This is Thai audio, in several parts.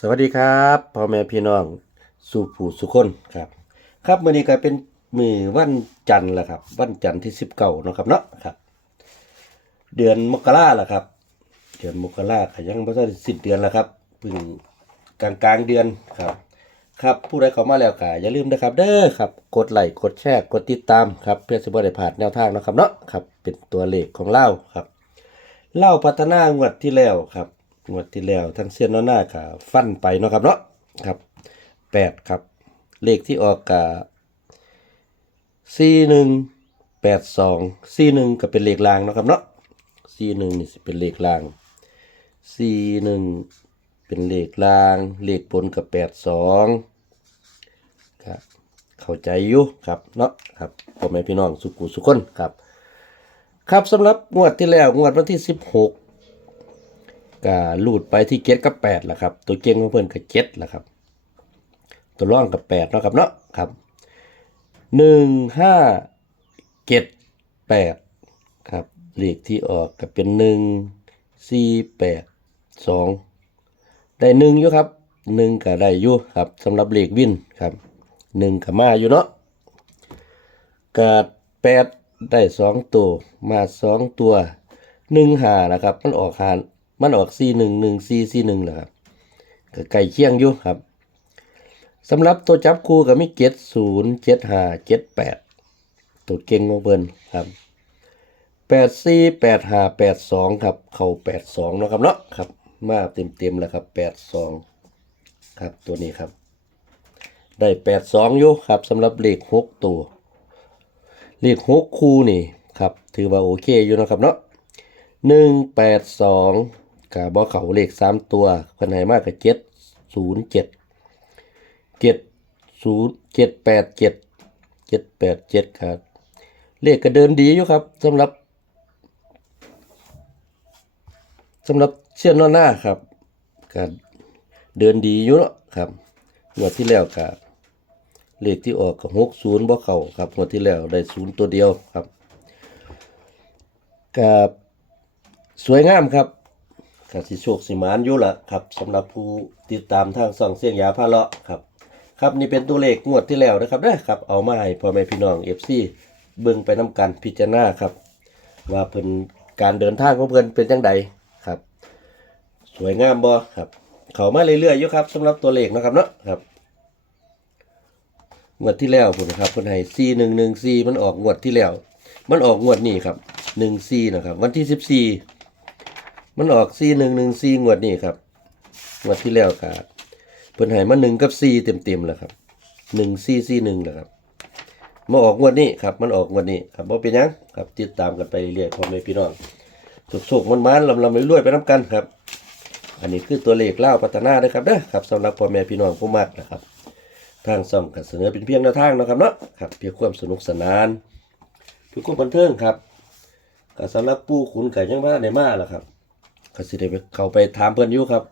สวัสดีครับพ่อแม่พี่น้องสู่ผู้สุคนครับ ครับมื้อนี้ก็เป็นมือวันจันทร์แล้วครับ วันจันทร์ที่สิบเก้านาะครับเนาะครับ เดือนมกราล้วครับ เดือนมกราก็ยังบ่ทันสิ้นเดือนแล้วครับเพิ่งกลางกลางเดือนครับ ครับผู้ใดเข้ามาแล้วก็อย่าลืมนะครับ เด้อครับ กดไลค์กดแชร์กดติดตามครับเพื่อสิบ่ได้พลาดแนวทางนะครับเนาะครับ เป็นตัวเลขของเล่าครับเล่าพัฒนางวดที่แล้วครับ งวดที่แล้วทั้งเส้นน้อหน้ากับฟันไปเนาะครับเนาะครับแปดครับ เลขที่ออกกับสี่หนึ่งแปดสองสี่หนึ่งก็เป็นเลขลางเนาะครับเนาะสี่หนึ่งนี่เป็นเลขลางสี่หนึ่งเป็นเลขลาง เลขบนกับแปดสองครับเข้าใจอยู่ครับเนาะครับพ่อแม่พี่น้องสุขุสุขคนครับ ครับสำหรับงวดที่แล้วงวดวันที่สิบหก ก็ลูดไปที่เจ็ดกับแปดแหละครับ ตัวเก่งของเพื่อนกับเจ็ดแหละครับ ตัวร่องกับแปดเนาะครับเนาะครับหนึ่งห้าเจ็ดแปดครับเลขที่ออกก็เป็นหนึ่งสี่แปดสองได้หนึ่งอยู่ครับหนึ่งก็ได้อยู่ครับสำหรับเลขวินครับหนึ่งก็มาอยู่เนาะกาดแปดได้สองตัวมาสองตัวหนึ่งหานะครับ มันออกหา มันออกสี่หนึ่งหนึ่งสี่สี่หนึ่งแหละครับก็ไก่เคียงอยู่ครับสำหรับตัวจับคู่ก็มีเจ็ดศูนย์เจ็ดห้าเจ็ดแปดตัวเก่งของเบิ้นครับแปดสี่แปดห้าแปดสองครับ เข้าแปดสองนาะครับเนาะครับ มาเต็มเต็มๆแล้วครับแปดสองครับตัวนี้ครับ ได้แปดสองอยู่ครับสำหรับเลขหกตัวเลขหกคู่นี่ครับ ถือว่าโอเคอยู่นะครับเนาะหนึ่งแปดสอง กับบอเขาเลขสามตัวคนไหนมากกับเจ็ดศูนย์เจ็ดเจ็ดศูนย์เจ็ดแปดเจ็ดเจ็ดแปดเจ็ดครับ เลขก็เดินดีอยู่ครับสำหรับสำหรับเชื่อนหน้าครับก็เดินดีอยู่เนาะครับงวดที่แล้วก็เลขที่ออกกับหกศูนย์บ่เข้าครับงวดที่แล้วได้ศูนย์ตัวเดียวครับกับสวยงามครับ กสิโชคสิมานอยู่ละครับสำหรับผู้ติดตามทางส่องเสียงยาพาเลาะครับ ครับนี่เป็นตัวเลขงวดที่แล้วนะครับนะครับเอามาให้พ่อแม่พี่น้อง FC เบิ่งไปนำกันพิจารณาครับ ว่าเพิ่นการเดินทางของเพิ่นเป็นจังใดครับ สวยงามบ่ครับ เขามาเรื่อยๆอยู่ครับสำหรับตัวเลขนะครับเนาะครับงวดที่แล้วพุ่นะครับเพิ่นให้4 1 1 4มันออกงวดที่แล้ว มันออกงวดนี้ครับ1 4นะครับ วันที่14 มันออก4 1 1 4งหนึ่งซีงวดนี้ครับงวดที่แล้วครับเพิ่นให้มา1กับ4เต็มๆแล้วครับ1 4 4 1แล้วครับมาออกงวดนี้ครับ มันออกงวดนี้ครับบ่าเป็นยังครับติดตามกันไปเรื่อยๆพ่อแม่พี่น้องสุกๆมันๆลำๆรวยๆไปนํกันครับ อันนี้คือตัวเลขเล่าพัฒนาด้อครับเด้อครับสำหรับพ่อแม่พี่น้องผู้มักนะครับ ทางซ่อมก็เสนอเป็นเพียงแนวทางนะครับเนาะครับเพื่อความสนุกสนานเพื่อความบันเทิงครับก็สำหรับปู่ขุนไก็ยังว่าได้มาแล่ะครับ ก็สิได้ไปเขาไปถามเพิ่อนอยู่ครับ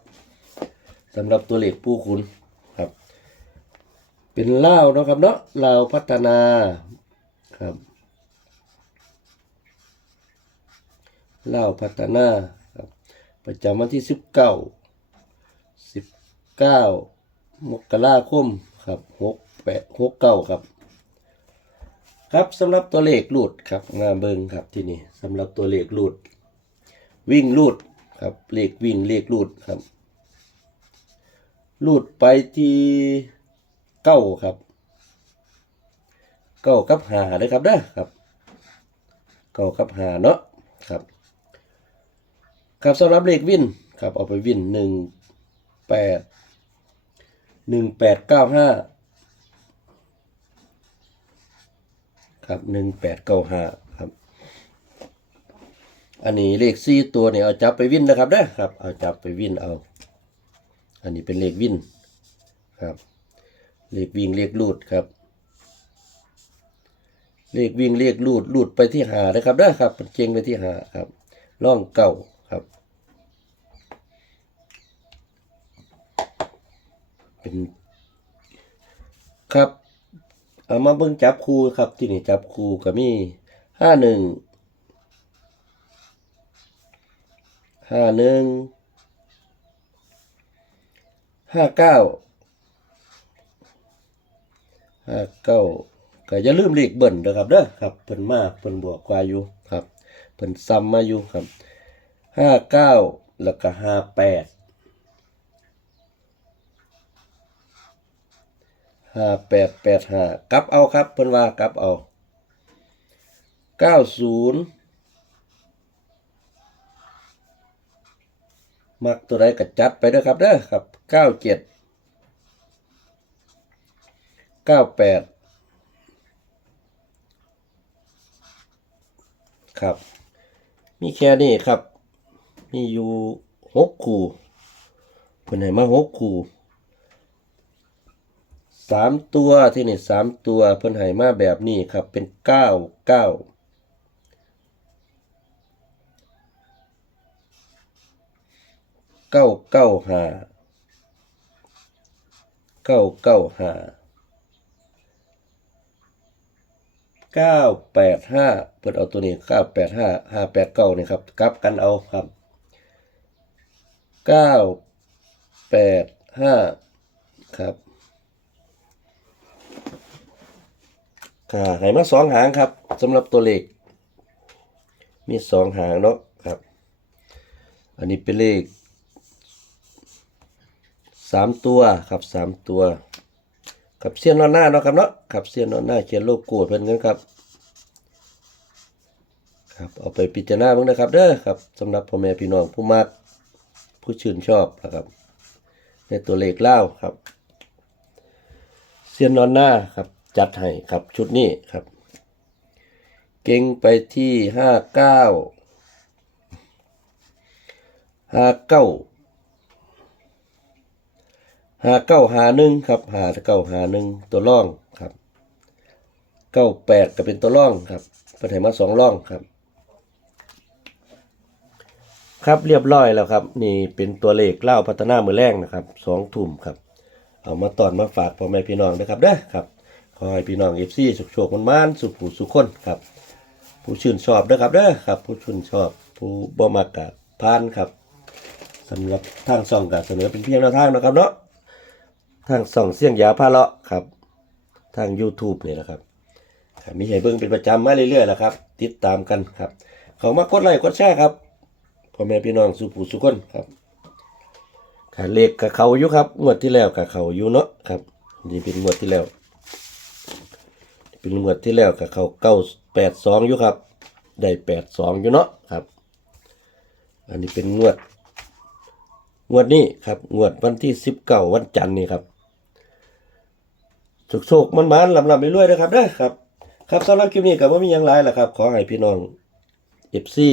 สำหรับตัวเลขปู่ขุนครับ เป็นเลาเนาะครับเนาะเลาพัฒนาครับเลาพัฒนาครับ ประจำวันที่สิบเก้าสิบเก้ามกราคมครับหกแปดหกเก้าครับ ครับสำหรับตัวเลขรูดครับงาเบิงครับที่นี่สำหรับตัวเลขรูดวิ่งรูด ครับเลขวิ่งเลขรูดครับรูดไปที่เก้าครับเก้ากับหาเด้อครับเด้อครับเก้ากับหาเนาะครับครับสำหรับเลขวินครับเอาไปวินหนึ่งแปดหนึ่งแปดเก้าห้าครับหนึ่งแปดเก้าห้า อันนี้เลขสี่ตัวเนี่ยเอาจับไปวินนะครับเด้ครับ เอาจับไปวินเอา อันนี้เป็นเลขวินครับ เลขวิ่งเลขลูดครับ เลขวิ่งเลขลูดลูดไปที่หานะครับเด้ครับเป็นเจงไปที่หาครับล่องเก่าครับ เป็นครับเอามาเบิ่งจับคู่ครับที่นี่จับคู่ก็มีห้าหนึ่ง ห้าหนึ่งห้าเก้าห้าเก้าก็อย่าลืมเลขเบิ่นนะครับเด้อครับเพิ่นมาเพิ่นบวกกว่าอยู่ครับเพิ่นซ้ำมาอยู่ครับห้าเก้าแล้วก็ห้าแปดห้าแปดแปดห้ากลับเอาครับเพิ่นว่ากลับเอาเก้าศูนย์ มักตัวใดก็จัดไปเด้อครับเด้อครับเก้าเจ็ดเก้าแปดครับ มีแค่นี้ครับ มีอยู่หกคู่เพิ่นให้มาหกคู่สามตัวที่นี่สามตัวเพิ่นให้มาแบบนี้ครับเป็นเก้าเก้า ก้าเก้าห้าเก้าเก้าห้าเก้าแปดห้าเปิดเอาตัวนี้เก้าแปดห้าห้าแปดเก้านี่ครับกลับกันเอาครับเก้าแปดห้าครับค่ะให้มาสองหางครับสำหรับตัวเลข มีสองหางเนาะครับ อันนี้เป็นเลขามตัวครับสามตัวกับเสี้ยนนอนหน้าเนาะครับเนาะครับเสี้ยนนอนหน้าเขียนโลโก้เพิ่นกันครับครับเอาไปพิจารณาบิ่งนะครับเด้อครับสำหรับพ่อแม่พี่น้องผู้มักผู้ชื่นชอบนะครับ ในตัวเลขเล่าครับเสียนนอนหน้าครับจัดให้ครับชุดนี้ครับ เก่งไปที่ห้าเก้าห้าเก้า หาเก้าหาหนึ่งครับหาเก้าหาหนึ่งตัวร่องครับเก้าแปดก็เป็นตัวร่องครับป็นไหมาสองร่องครับ ครับเรียบร้อยแล้วครับ นี่เป็นตัวเลขเล่าพัฒนามือแรงนะครับสองทุ่มครับ เอามาตอนมาฝากพ่อแม่พี่น้องนะครับเด้อครับขอให้พี่น้องเอฟซีสุขโชคมันมานสุขผู้สุขคนครับ ผู้ชื่นชอบเด้อครับเด้อครับ ผู้ชื่นชอบผู้บ่มากกะพานครับสำหรับทางช่องก็เสนอเป็นเพียงแนวทางนะครับเนาะ ทางส่องเสียงยาพาเลาะครับ ทาง YouTube นี่แหละครับมีให้เบิ่งเป็นประจำมาเรื่อยๆแหละครับ ติดตามกันครับ เขามากดไลค์กดแชร์ครับพ่อแม่พี่น้องสู่ผู้สุคนครับขาเลขกับเขาอยู่ครับงวดที่แล้วกับเขาอยู่เนาะครับนี่เป็นงวดที่แล้ว เป็นงวดที่แล้วกับเขาเก้าแปดสองอยู่ครับ ได้แปดสองอยู่เนาะครับ อันนี้เป็นงวด งวดนี้ครับ งวดวันที่สิบเก้าวันจันทร์นี่ครับ สุกโชคมันมันลำลำไปเรื่อยนะครับเด้อครับ ครับสำหรับคลิปนี้ก็บ่มีอย่างไรแหล่ะครับ ขอให้พี่น้องเอฟซี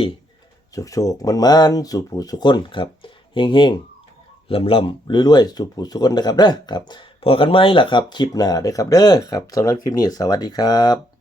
สุกโชคมันมันสู่ผู้สุคนครับเฮงเฮงลำลำรวยๆสู่ผู้สุคนนะครับเด้อครับพอกันไหมล่ะครับคลิปหน้าเด้อครับเด้อครับสำหรับคลิปนี้สวัสดีครับ